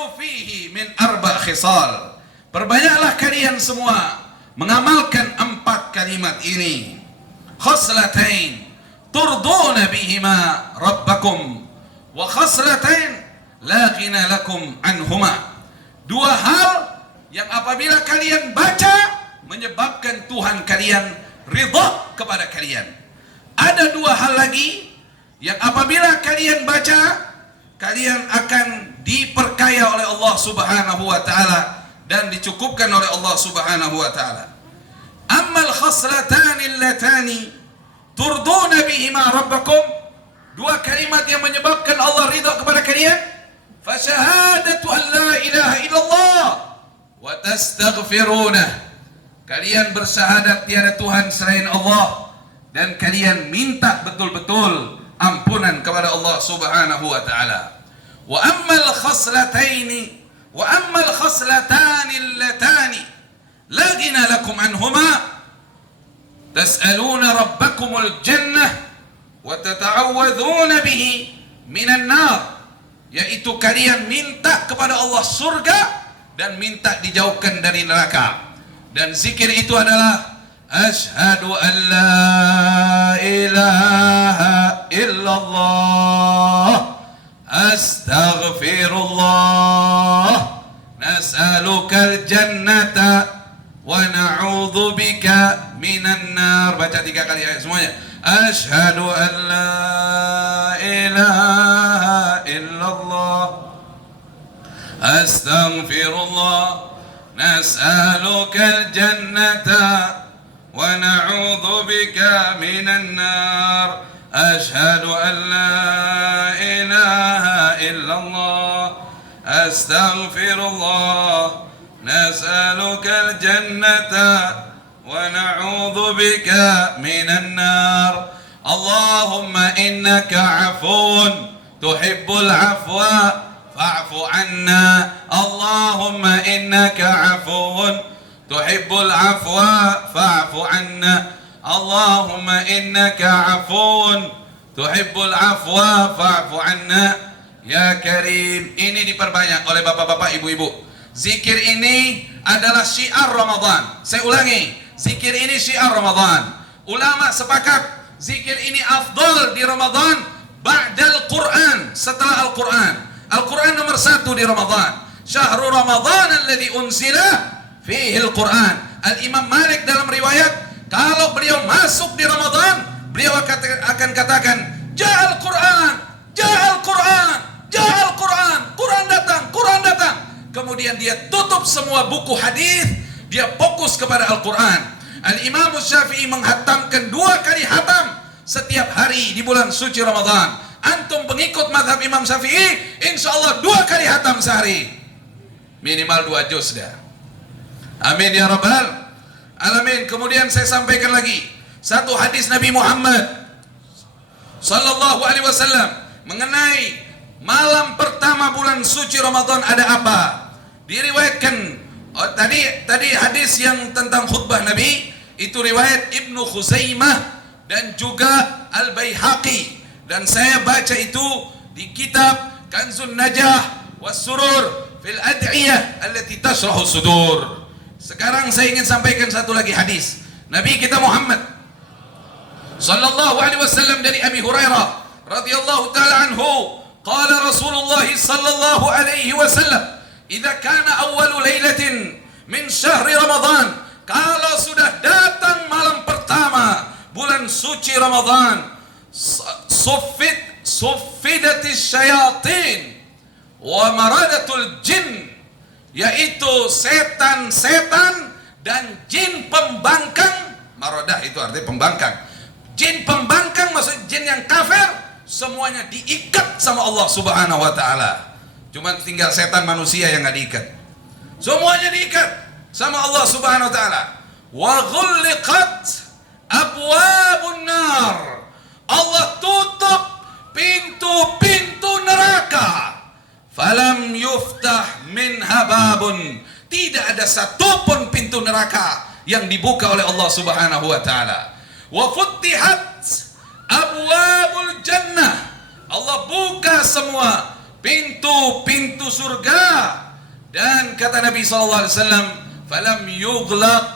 akthiru fihi min arba' khisal. Perbanyaklah kalian semua mengamalkan 4 kalimat ini. Khaslatain turduna bihima rabbakum wa khaslatain la ghina lakum anhuma. 2 hal yang apabila kalian baca menyebabkan Tuhan kalian ridha kepada kalian. Ada 2 hal lagi yang apabila kalian baca kalian akan diperkaya oleh Allah Subhanahu wa taala dan dicukupkan oleh Allah Subhanahu wa taala. Ammal khaslatani allatani turduna bihima rabbakum, 2 kalimat yang menyebabkan Allah ridha kepada kalian. Fa syahadatu an la ilaha illallah wa tastaghfirunah. Kalian bersyahadat tiada Tuhan selain Allah dan kalian minta betul-betul ampunan kepada Allah Subhanahu wa taala. Wa ammal khaslataini wa ammal khaslatani allatani la ghina lakum anhuma tas'aluna rabbakumul jannah wa tata'awwadzuna bihi minan nar, yaitu kalian minta kepada Allah surga dan minta dijauhkan dari neraka. Dan zikir itu adalah asyhadu an la ilaha illallah astaghfirullah nas'alukal jannata wa na'udzu bika minan nar. Baca 3 kali ayat semuanya. Asyhadu an la ilaha illallah astaghfirullah nas'alukal jannata wa na'udzu bika minan nar. Asyhadu an la ilaha illallah astaghfirullah nas'alukal jannata wa na'udzu bika minan nar. Allahumma innaka 'afuwun tuhibbul 'afwa fa'fu 'anna. Allahumma innaka 'afuwun tuhibbul 'afwa fa'fu 'anna. Allahumma innaka 'afuwun tuhibbul 'afwa fa'fu 'anna ya karim. Ini diperbanyak oleh bapak-bapak, ibu-ibu. Zikir ini adalah syiar Ramadan. Saya ulangi, zikir ini syiar Ramadan. Ulama sepakat zikir ini afdal di Ramadan ba'dal Quran, setelah Al-Quran. Al-Quran nomor 1 di Ramadan. Syahrul Ramadan alladzi unzila fihi Al-Quran. Al-Imam Malik dalam riwayat, kalau beliau masuk di Ramadan, beliau akan katakan, Ja'al Quran, Ja'al Quran, Ja'al Quran, Quran datang, Quran datang. Kemudian dia tutup semua buku hadis, dia fokus kepada Al-Quran. Al-Imam Syafi'i menghatamkan 2 kali hatam setiap hari di bulan suci Ramadan. Antum pengikut mazhab Imam Syafi'i, insyaallah 2 kali hatam sehari, minimal 2 juz dah. Amin ya rabbal alamin. Kemudian saya sampaikan lagi satu hadis Nabi Muhammad sallallahu alaihi wasallam mengenai malam pertama bulan suci Ramadan ada apa. Diriwayatkan tadi hadis yang tentang khutbah Nabi itu riwayat Ibnu Khuzaimah dan juga Al-Baihaqi, dan saya baca itu di kitab Kanzun Najah was Surur fil Ad'iyah allati tashrahu sudur. Sekarang saya ingin sampaikan satu lagi hadis Nabi kita Muhammad sallallahu alaihi wasallam dari Abi Hurairah radhiyallahu taala anhu, qala Rasulullah sallallahu alaihi wasallam, idza kana awwalu lailatin min syahri Ramadan, kalau sudah datang malam pertama bulan suci Ramadan, suffidatis syayatin wa maradatul jin, yaitu setan-setan dan jin pembangkang. Maradah itu artinya pembangkang. Jin pembangkang maksud jin yang kafir, semuanya diikat sama Allah Subhanahu wa taala. Cuma tinggal setan manusia yang enggak diikat. Semuanya diikat sama Allah Subhanahu wa taala. Wa ghulliqat abwabun nar. Allah tutup pintu-pintu neraka. Falam yuftah minha babun. Tidak ada satupun pintu neraka yang dibuka oleh Allah Subhanahu wa taala. Wa futtihat abwabul jannah. Allah buka semua pintu-pintu surga. Dan kata Nabi SAW, falam yughlaq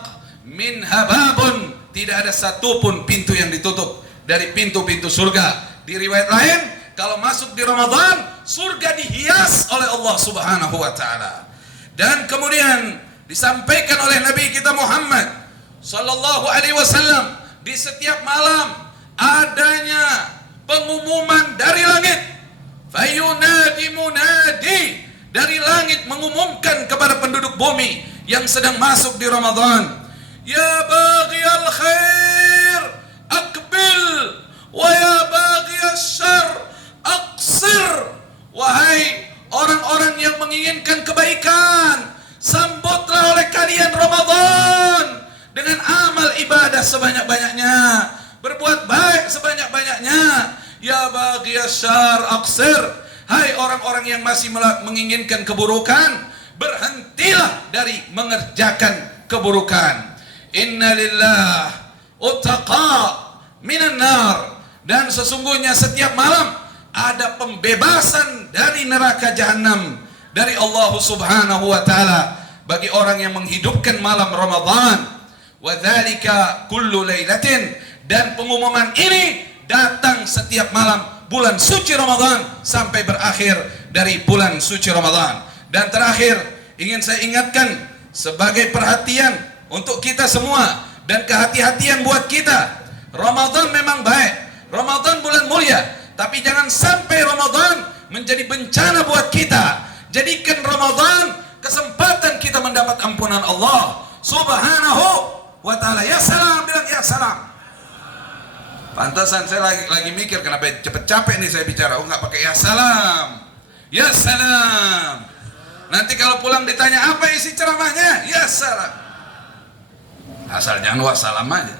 minha babun, tidak ada satupun pintu yang ditutup dari pintu-pintu surga. Di riwayat lain, kalau masuk di Ramadan, surga dihias oleh Allah Subhanahu wa taala. Dan kemudian disampaikan oleh Nabi kita Muhammad sallallahu alaihi wasallam, di setiap malam adanya pengumuman dari langit. Fayunadi munadi, dari langit mengumumkan kepada penduduk bumi yang sedang masuk di Ramadan, ya baghiyal khair aqbil wa ya baghiyas syarr aqsir. Wahai orang-orang yang menginginkan kebaikan, sambutlah oleh kalian Ramadan dengan amal ibadah sebanyak-banyaknya, berbuat baik sebanyak-banyaknya. Ya baghiyas syarr aqsir, hai orang-orang yang masih menginginkan keburukan, berhentilah dari mengerjakan keburukan. Inna lillah utaqa minan nar, dan sesungguhnya setiap malam ada pembebasan dari neraka jahanam dari Allah Subhanahu wa taala bagi orang yang menghidupkan malam Ramadan. Wa dzalika kullu lailatin, dan pengumuman ini datang setiap malam bulan suci Ramadan sampai berakhir dari bulan suci Ramadan. Dan terakhir ingin saya ingatkan sebagai perhatian untuk kita semua dan kehati-hatian buat kita. Ramadan memang baik, Ramadan bulan mulia, tapi jangan sampai Ramadan menjadi bencana buat kita. Jadikan Ramadan kesempatan kita mendapat ampunan Allah Subhanahu wa taala. Ya salam, bilang ya salam. Pantasan saya lagi mikir kenapa cepet capek nih saya bicara. Oh, nggak pakai ya salam. Ya salam. Nanti kalau pulang ditanya apa isi ceramahnya, ya salam. Asal jangan wassalam aja.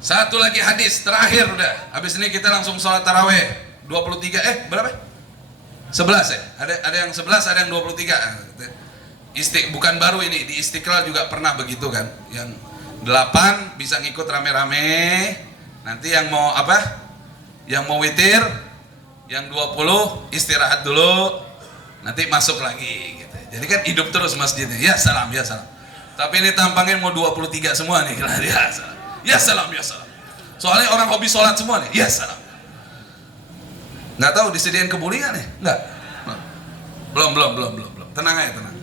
Satu lagi hadis terakhir udah. Habis ini kita langsung sholat taraweh 23 berapa? 11 ya? Ada yang 11, ada yang 23. Bukan baru ini, di Istiqlal juga pernah begitu kan. Yang 8 bisa ngikut rame-rame. Nanti yang mau apa? Yang mau witir, yang 20 istirahat dulu, nanti masuk lagi gitu. Jadi kan hidup terus masjidnya. Ya salam, ya salam. Tapi ini tampangnya mau 23 semua nih. Ya salam. Ya salam, ya salam. Soalnya orang hobi sholat semua nih. Ya salam. Nggak tahu disediain kebuli nggak nih? Nggak. Belum. Tenang aja, tenang.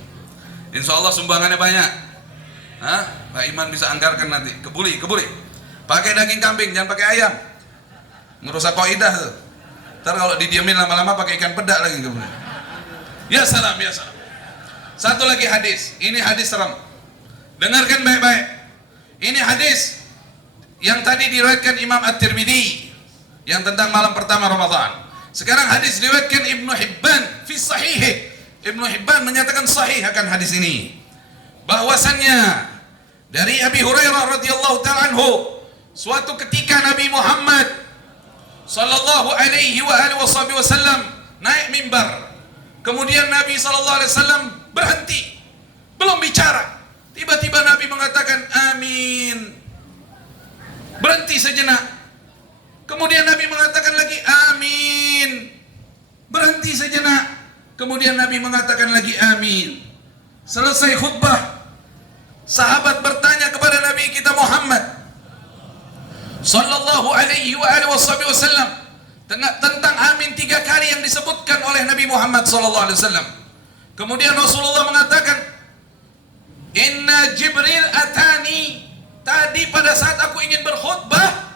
Insya Allah sumbangannya banyak. Hah? Pak Iman bisa anggarkan nanti. Kebuli. Pakai daging kambing, jangan pakai ayam. Ngerusak kaidah tuh. Ntar kalau didiamin lama-lama pakai ikan pedak lagi kemudian. Ya salam, ya salam. Satu lagi hadis. Ini hadis serem. Dengarkan baik-baik. Ini hadis yang tadi diriwayatkan Imam At-Tirmidzi yang tentang malam pertama Ramadan. Sekarang hadis diriwayatkan Ibnu Hibban fi sahih. Ibnu Hibban menyatakan sahih akan hadis ini. Bahwasannya dari Abi Hurairah radhiyallahu ta'ala anhu, suatu ketika Nabi Muhammad sallallahu alaihi wasallam naik mimbar. Kemudian Nabi sallallahu alaihi wasallam berhenti, belum bicara. Tiba-tiba Nabi mengatakan amin. Berhenti sejenak. Kemudian Nabi mengatakan lagi amin. Berhenti sejenak. Kemudian Nabi mengatakan lagi amin. Selesai khutbah, sahabat bertanya kepada Nabi kita Muhammad sallallahu alaihi wasallam tentang amin 3 kali yang disebutkan oleh Nabi Muhammad sallallahu alaihi wasallam. Kemudian Rasulullah mengatakan, inna Jibril atani, tadi pada saat aku ingin berkhutbah,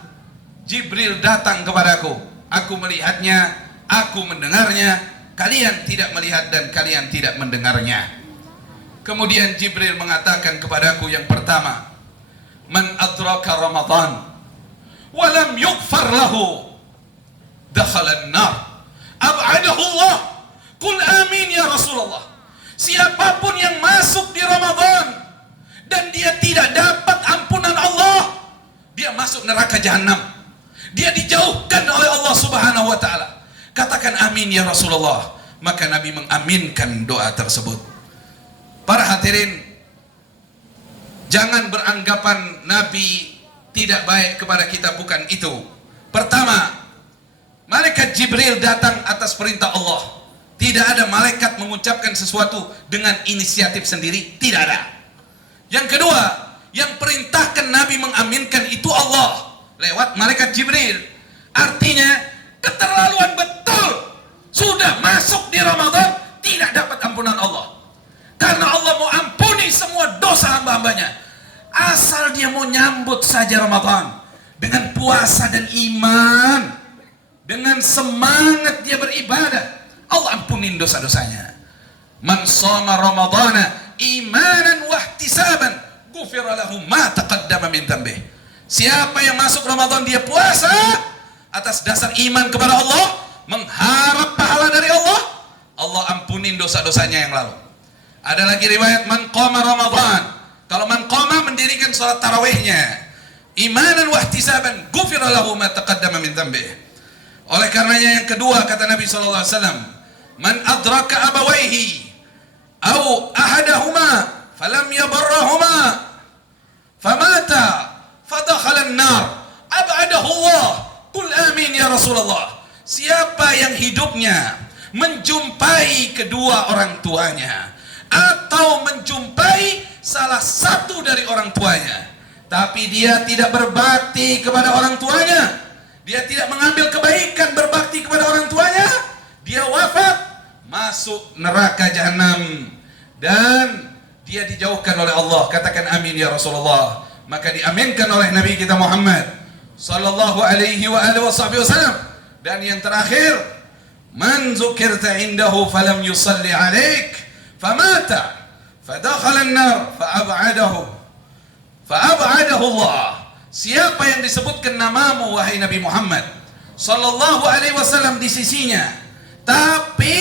Jibril datang kepadaku. Aku melihatnya, aku mendengarnya, kalian tidak melihat dan kalian tidak mendengarnya. Kemudian Jibril mengatakan kepadaku yang pertama, man adraka Ramadan walam yughfar lahu dakhala an-nar ab'adahu Allah. Qul amin ya Rasulullah. Siapapun yang masuk di Ramadan dan dia tidak dapat ampunan Allah, dia masuk neraka jahanam. Dia dijauhkan oleh Allah Subhanahu wa taala. Katakan amin ya Rasulullah. Maka Nabi mengaminkan doa tersebut. Para hadirin, jangan beranggapan Nabi tidak baik kepada kita, bukan itu. Pertama, malaikat Jibril datang atas perintah Allah Tidak ada malaikat mengucapkan sesuatu dengan inisiatif sendiri, tidak ada. Yang kedua, yang perintahkan Nabi mengaminkan itu Allah lewat malaikat Jibril. Artinya keterlaluan betul. Sudah masuk di Ramadan tidak dapat ampunan Allah. Karena Allah mau ampuni semua dosa hamba-hambanya. Asal dia mau nyambut saja Ramadan dengan puasa dan iman, dengan semangat dia beribadah, Allah ampunin dosa-dosanya. Man shoma ramadhana imanan wa ihtisaban ghufira lahu ma taqaddama min dhanbih. Siapa yang masuk Ramadan dia puasa atas dasar iman kepada Allah, mengharap pahala dari Allah, Allah ampunin dosa-dosanya yang lalu. Ada lagi riwayat man qama Ramadan. Kalau man qama mendirikan salat tarawihnya imanan wa ihtisaban ghufira lahu ma taqaddama min dhanbih. Oleh karenanya yang kedua kata Nabi sallallahu alaihi wasallam, man adraka abawaihi aw ahadahuma falam yabarrahuma famata fadakhala an-nar ab'adahu Allah. Qul amin ya Rasulullah. Siapa yang hidupnya menjumpai kedua orang tuanya atau menjumpai salah satu dari orang tuanya, tapi dia tidak berbakti kepada orang tuanya, dia tidak mengambil kebaikan berbakti kepada orang tuanya, dia wafat masuk neraka jahanam dan dia dijauhkan oleh Allah. Katakan amin ya Rasulullah. Maka diaminkan oleh Nabi kita Muhammad sallallahu alaihi wa alihi wasallam. Dan yang terakhir, man zukirta indahu falam yusalli alaik famata fadakhala an-nar fa'ab'adahu Allah. Siapa yang disebutkan namamu wahai Nabi Muhammad sallallahu alaihi wasallam di sisinya, tapi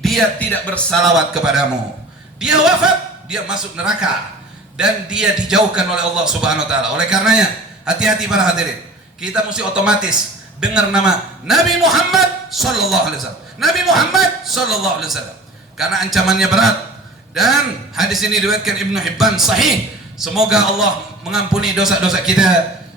dia tidak bersalawat kepadamu, dia wafat, dia masuk neraka dan dia dijauhkan oleh Allah Subhanahu wa taala. Oleh karenanya, hati-hati para hadirin. Kita mesti otomatis dengar nama Nabi Muhammad sallallahu alaihi wasallam. Nabi Muhammad sallallahu alaihi wasallam. Karena ancamannya berat dan hadis ini diriwayatkan Ibnu Hibban sahih. Semoga Allah mengampuni dosa-dosa kita,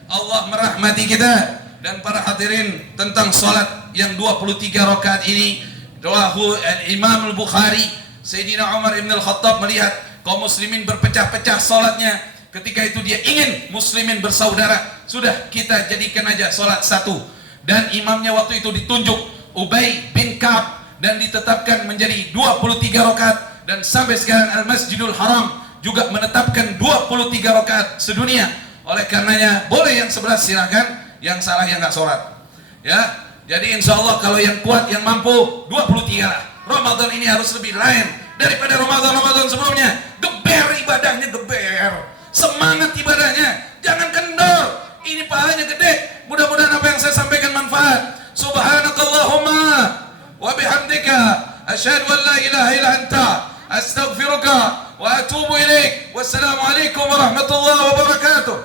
Allah merahmati kita. Dan para hadirin, tentang salat yang 23 rakaat ini, rawahu Imam Al-Bukhari, Sayyidina Umar Ibn Al-Khattab melihat kaum muslimin berpecah-pecah salatnya. Ketika itu dia ingin muslimin bersaudara. Sudah, kita jadikan aja salat satu. Dan imamnya waktu itu ditunjuk Ubay bin Ka'ab dan ditetapkan menjadi 23 rakaat. Dan sampai sekarang Al-Masjidul Haram juga menetapkan 23 rakaat sedunia. Oleh karenanya boleh yang 11 silakan, yang salah yang nggak sholat. Ya, jadi insya Allah kalau yang kuat, yang mampu 23 lah. Ramadan ini harus lebih lain daripada Ramadan sebelumnya. Geber ibadahnya, geber. Semangat ibadahnya, jangan kendor. Ini pahalanya gede. Mudah-mudahan apa yang saya sampaikan manfaat. Subhanakallahumma wa bihamdika asyhadu an la ilaha illa anta astaghfiruka wa atubu ilaik. Wassalamualaikum warahmatullahi wabarakatuh.